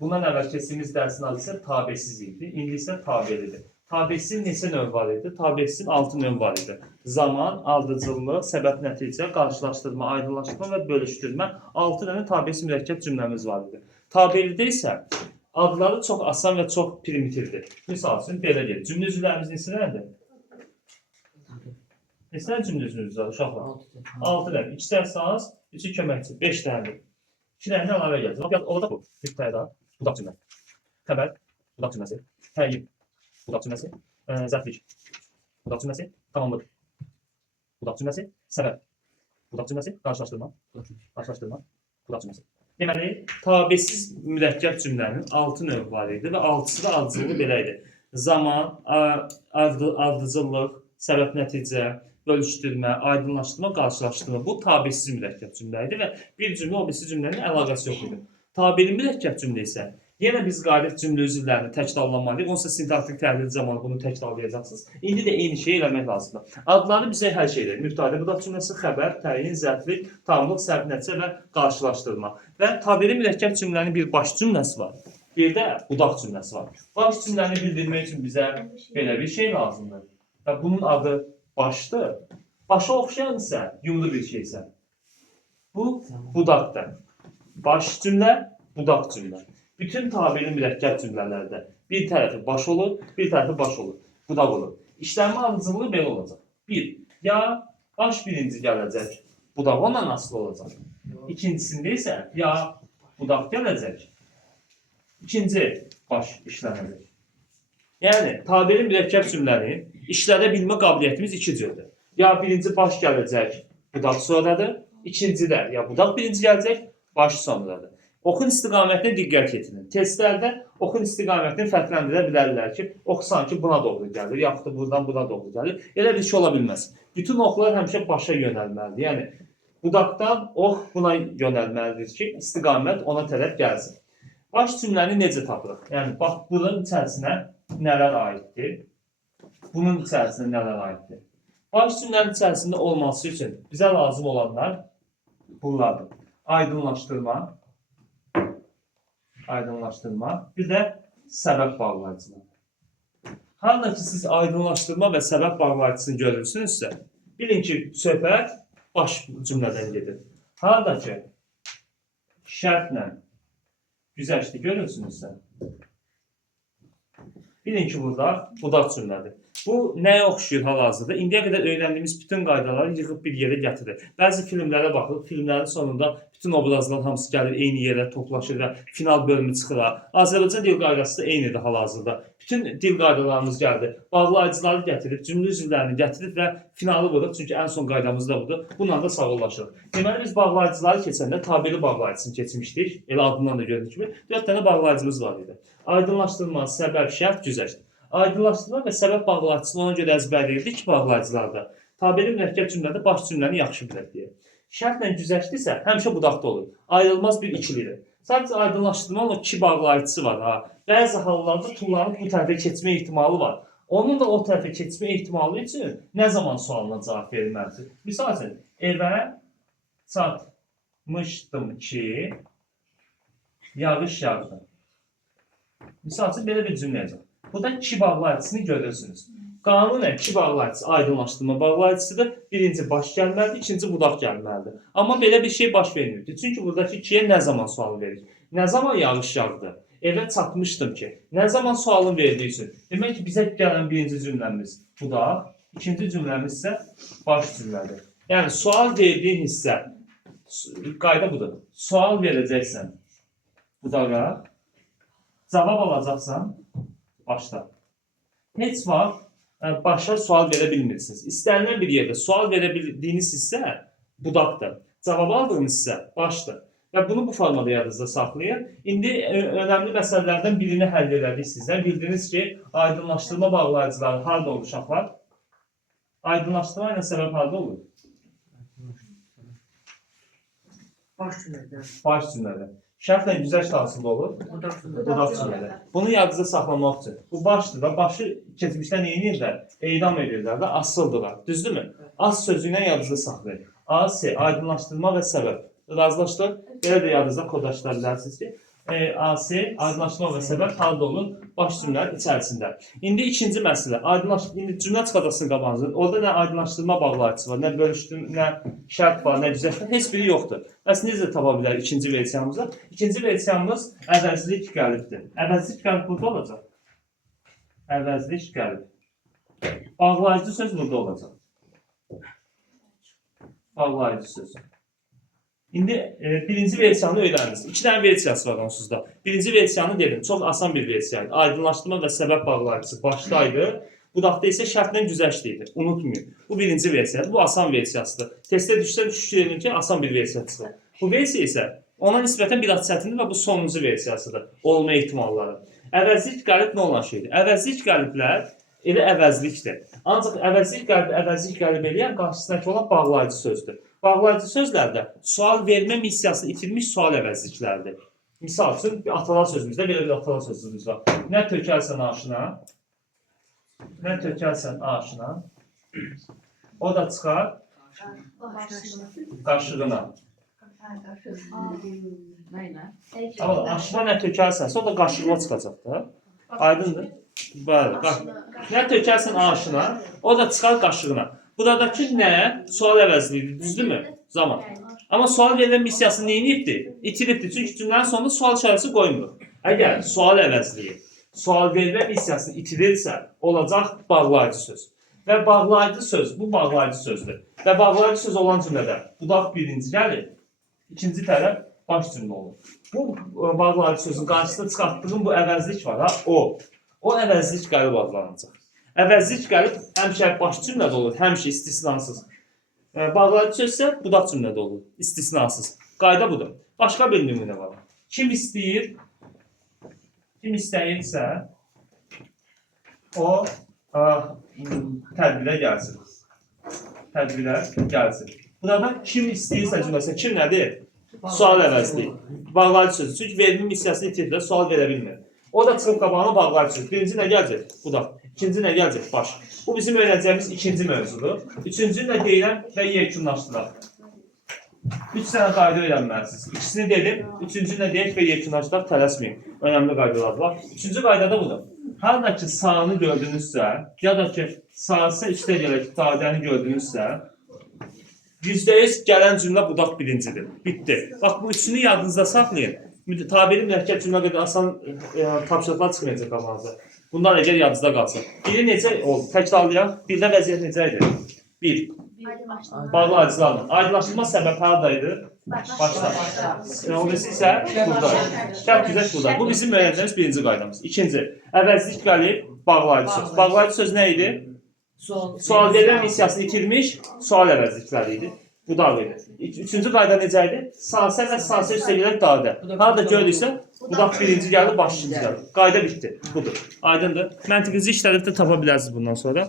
Bundan əvvəl keçdiyimiz dərsin adı isə tabesiz idi. İndi isə tabelidir. Tabesizin neçə növ var idi? Tabesizin 6 növ var idi. Zaman, ardıcıllıq, səbəb nəticə, qarşılaşdırma, aydınlaşdırma və bölüşdürmə. 6 dənə tabesiz mürəkkəb cümləmiz var idi. Tabelidə isə adları çox asan və çox primitivdir. Misal üçün belə deyək. Cümlə üzvlərimiz neçələrdir? Neçə dənə cümlə üzvlərimiz var uşaqlar? 6 dənə. 2 əsas, 3 köməkçi, 5 dənədir. 2 dənə də əlavə gələcək. Orada bu. Bir tane daha. Budaq cümlə. Xəbər. Budaq cümləsi. Təyin. Budaq cümləsi. Zərflik. Budaq cümləsi. Tamamlıq. Budaq cümləsi. Səbəb. Budaq cümləsi. Qarşılaşdırma. Qarşılaşdırma. Budaq cümləsi. Deməli, tabesiz mürəkkəb cümlənin 6 növü var idi və 6-sı da ardıcıllığı belə idi. Zaman, ardıcıllıq, səbəb nəticə, bölüşdürmə, aydınlaşdırma, qarşılaşdırma. Bu tabesiz mürəkkəb cümlə idi və bir cümlə o birisi cümlənin əlaqəsi yox idi. Tabeli mürəkkəb cümlə isə yenə biz qayıdıb cümlə üzvlərini təkrarlamalıyıq. Onsuz sintaktik təhlil zamanı bunu təkrarlayacaqsınız. İndi də eyni şeyi eləmək lazımdır. Adları bizə hər şeydir. Mübtədə budaq cümləsi, xəbər, təyin, zərflik, tamamlıq, səbəb nəticə və qarşılaşdırma. Və tabeli mürəkkəb cümlənin bir baş cümləsi var. Bir də budaq cümləsi var. Baş cümləni bildirmək üçün bizə belə bir şey lazımdır. Və bunun adı başdır. Başa oxşayan isə yumru bir şeysə. Bu budaqdır. Baş cümlə, budaq cümlə. Bütün tabeli mürəkkəb cümlələrdə bir tərəfi baş olur, bir tərəfi baş olur. Budaq olur. İşlənmə ardıcıllığı belə olacaq. 1. Ya baş birinci gələcək, budaq ondan asılı olacaq. İkincisində isə ya budaq gələcək, ikinci baş işlənəcək. Yəni, tabeli mürəkkəb cümlənin işlədə bilmə qabiliyyətimiz iki cürdür. Ya birinci baş gələcək, budaq sonradır. İkinci də ya budaq birinci gələcək, baş sonradır. Oxun istiqamətinə diqqət yetirin. Testlərdə oxun istiqamətini fərqləndirə bilərlər ki, ox sanki buna doğru gəlir, yaxud da buradan buna doğru gəlir. Elə bir şey ola bilməz. Bütün oxlar həmişə başa yönəlməlidir. Yəni, budaqdan ox buna yönəlməlidir ki, istiqamət ona tərəf gəlsin. Baş cümləni necə tapırıq? Yəni, bax, bunun içərisinə nələr aiddir? Bunun içərisinə nələr aiddir? Baş cümlənin içərisində olması üçün bizə lazım olanlar bunlardır. Aydınlaşdırma, bir də səbəb bağlayıcılar. Harada ki, siz aydınlaşdırma və səbəb bağlayıcısını görürsünüzsə, bilin ki, söhbət baş cümlədən gedir. Harada ki, şərtlə güzəşti görürsünüzsə, bilin ki, burada budaq cümlədir. Bu nəyə oxşuyur hal-hazırda? İndiyə qədər öyrəndiyimiz bütün qaydaları yığıb bir yerə gətirir. Bəzi filmlərə baxıb, filmlərin sonunda bütün obrazlar hamısı gəlir, eyni yerə toplaşır və final bölümü çıxır. Azərbaycan dil qaydası da eynidir hal-hazırda. Bütün dil qaydalarımız gəldi. Bağlayıcıları gətirib, cümlə üzvlərini gətirib və finalı vurub. Çünki ən son qaydamız da budur. Bununla da sağollaşırıq. Deməli, biz bağlayıcıları keçəndə tabeli bağlayıcısını keçmişdik. Elə adından da gördüyünüz kimi 4 dənə bağlayıcımız var idi. Aydınlaşdırma, səbəb, şərt, güzəşt. Aydınlaşdırma və səbəb bağlayıcısını ona görə əzbərləyirdik ki, bağlayıcılarda. Tabeli mürəkkəb cümlədə baş cümləni yaxşı bilək deyə. Şərtlə güzəşti isə həmişə budaqda olur. Ayrılmaz bir ikilidir. Sadəcə aydınlaşdırmanın o iki bağlayıcısı var. Bəzi hallarda tullanıb bu tərəfə keçmə ehtimalı var. Onun da o tərəfə keçmə ehtimalı üçün nə zaman sualına cavab verilməlidir? Misal üçün, evə çatmışdım ki, yağış yağdı. Misal üçün, belə bir cümlə yazaq. Burada ki bağlayıcısını görürsünüz. Qanunən ki bağlayıcısı aydınlaşdırma bağlayıcısıdır. Birinci baş gəlməlidir, ikinci budaq gəlməlidir. Amma belə bir şey baş vermirdi. Çünki buradakı kiyə nə zaman sual verir? Nə zaman yağış yağdı? Evə çatmışdım ki. Nə zaman sualın verdiyi üçün. Demək ki, bizə gələn birinci cümləmiz budaq, ikinci cümləmiz isə baş cümlədir. Yəni, sual verdiyin hissə, qayda budur. Sual verəcəksən budağa, cavab alacaqsan başda. Heç vaxt başa sual verə bilmirsiniz. İstənilən bir yerdə sual verə bildiyiniz hissə budaqdır. Cavab aldığınız hissə başdır. Və bunu bu formada yadınızda saxlayın. İndi önəmli məsələlərdən birini həll elədik sizdən. Bildiniz ki, aydınlaşdırma bağlayıcıları harada olur uşaqlar? Aydınlaşdırma ilə səbəb harada olur? Baş cümlədə. Baş cümlədə. Şərtlə güzəşt hasıl olur. Budaq cümlədə. Bunu yadınızda saxlamaq üçün. Bu başdır və başı keçmişdən eynirlər, eydam edirlər və asıldılar. Düzdürmü? As sözü ilə yadınızda saxlayın. A, S, aydınlaşdırma və səbəb. Razılaşdıq. Belə də yadınızda kodlaşdıra bilərsiniz ki, AC, aydınlaşdırma və səbəb halda olur baş cümlələr içərisində. İndi ikinci məsələ. İndi cümlə çıxacaqsın qabağınıza. Orada nə aydınlaşdırma bağlayıcısı var, nə bölüşdürmə, nə şərt var, nə düzəltmə, heç biri yoxdur. Bəs necə tapa bilərik ikinci versiyamızı? İkinci versiyamız əvəzlik qəlibdir. Əvəzlik qəlib burada olacaq. Əvəzlik qəlib. Bağlayıcı söz burada olacaq. Bağlayıcı söz. İndi birinci versiyanı öyrəndiniz. İki dənə versiyası var onsuz da. Birinci versiyanı dedim, çox asan bir versiyaydı. Aydınlaşdırma və səbəb bağlayıcısı başdaydı. Budaqda isə şərtlə güzəştiydi. Unutmayın. Bu birinci versiyadır. Bu asan versiyasıdır. Testə düşsə şükür edin ki, asan bir versiya çıxır. Bu versiya isə ona nisbətən bir az çətindir və bu sonuncu versiyasıdır. Olma ehtimalları. Əvəzlik qəlib nə olan şeydir? Əvəzlik qəliblər elə əvəzlikdir. Ancaq əvəzlik qəlib eləyən qarşısındakı olan bağlayıcı sözdür. Bağlayıcı sözlərdə sual vermə missiyasını itirmiş sual əvəzliklərdir. Misal üçün, atalar sözümüzdə belə bir atalar sözümüz var. Nə tökərsən aşına, nə tökərsən aşına, o da çıxar qaşığına. Amma aşına nə tökərsənsə, o da qaşığına çıxacaq da. Aydındır? Nə tökərsən aşına, o da çıxar qaşığına. Buradakı nə? Sual əvəzliyidir, düzdürmü? Zaman. Amma sual verilən missiyasını neyinibdir? İtiribdir. Çünki cümlənin sonunda sual işarəsi qoymur. Əgər sual əvəzliyi, sual verilən missiyasını itirirsə, olacaq bağlayıcı söz. Və bağlayıcı söz, bu bağlayıcı sözdür. Və bağlayıcı söz olan cümlədə budaq birinci gəlir, ikinci tərəf baş cümlə olur. Bu bağlayıcı sözün qarşısında çıxartdığım bu əvəzlik var, ha, o. O əvəzlik qəlib adlanacaq. Əvəzlik qəlib həmişə baş cümlədə olur, həmişə istisnasız. Bağlayıcı söz isə budaq cümlədə olur, istisnasız. Qayda budur. Başqa bir nümunə var. Kim istəyirsə, o tədbirə gəlsin. Tədbirə gəlsin. Burada kim istəyirsə cümləsi, kim nədir? Sual əvəzliyi. Bağlayıcı söz. Çünki verimi missiyasını itirdə sual verə bilmir. O da çıxıb qabağına bağlayıcı söz. Birinci nə gələcək? Budaq. İkinci nə gələcək? Baş. Bu bizim öyrənəcəyimiz ikinci mövzudur. Üçüncü nə deyilən və yekunlaşdıraq. 3 dənə qayda öyrənməlisiniz. İkisini dedim, üçüncü nə deyək və yekunlaşdıraq, tələsməyin. Önəmli qaydalar var. Üçüncü qayda da budur. Harada ki sağını gördünüzsə, ya da ki sağsa üstə gələk ifadəni gördünüzsə, %100 gələn cümlə budaq birincidir. Bitdi. Bax, bu üçünü yadınızda saxlayın. Tabiri mürəkkəb cümlə qədər asan tapşırıqlar çıxmayacaq qabağınıza. Bunlar əgər yadınızda qalsın. Biri necə oldu? Təkrarlayaq. Birdə vəziyyət necə idi? 1. Bağlayıcılarla. Aydınlaşdırma səbəbi haradaydı? Başda. Sonrası isə buradaydı. Şərt güzəş burada. Bu bizim öyrənəcəyimiz birinci qaydamız. İkinci. Əvəzlik qalib, bağlayıcı söz. Bağlayıcı söz nə idi? Sual verilən missiyasını itirmiş sual əvəzlikləri idi. Bu da idi. Üçüncü qayda necə idi? Sansə və sansə üstə gələk dadə. Harada gördüksə, budaq birinci gəlir, baş ikinci gəlir. Qayda bitdi. Budur. Aydındır. Məntiqinizi işlədib də tapa bilərsiniz bundan sonra.